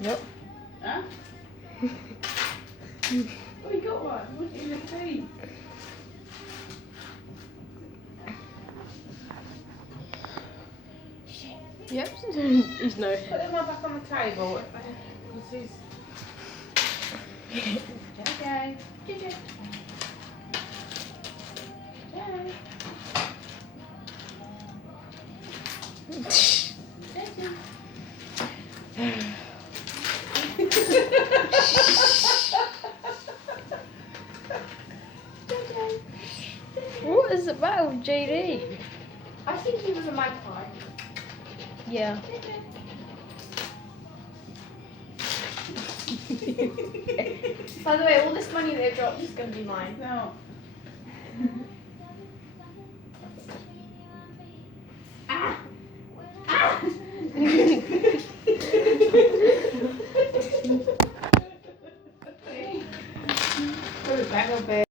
Yep. Huh? Oh, you got one. What's it even say? Yep. He's no. Put them all back on the table. This is. Okay. JJ. JJ. What is the matter with JD? I think he was a magpie. Yeah. By the way, all this money they dropped is going to be mine. No. Ah! Ah! Put it back up there.